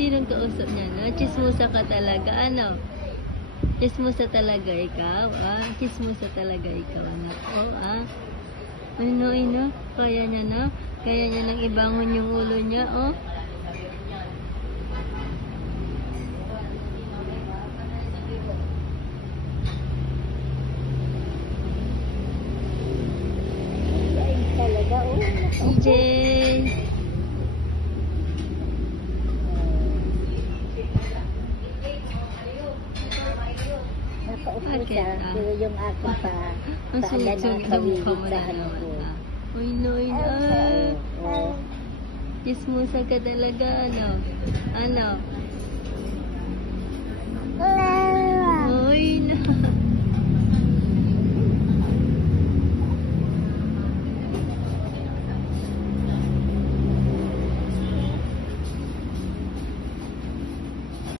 Sinong kausap niya, no? Chismosa ka talaga, ano? Chismosa talaga ikaw, ah? Chismosa talaga ikaw, anak ko, ah? Ano, kaya niya na? Kaya niya nang ibangon yung ulo niya, oh? Talaga, oh. CJ! Nakaupo siya, pero yung akin pa, Ang paalan sulit-sulit ang ng kawigit mukha mo sa na ano naman, ko. ah. Uy, no, ah. Oh. Chismosa ka talaga, ano? Ano? Uy, no.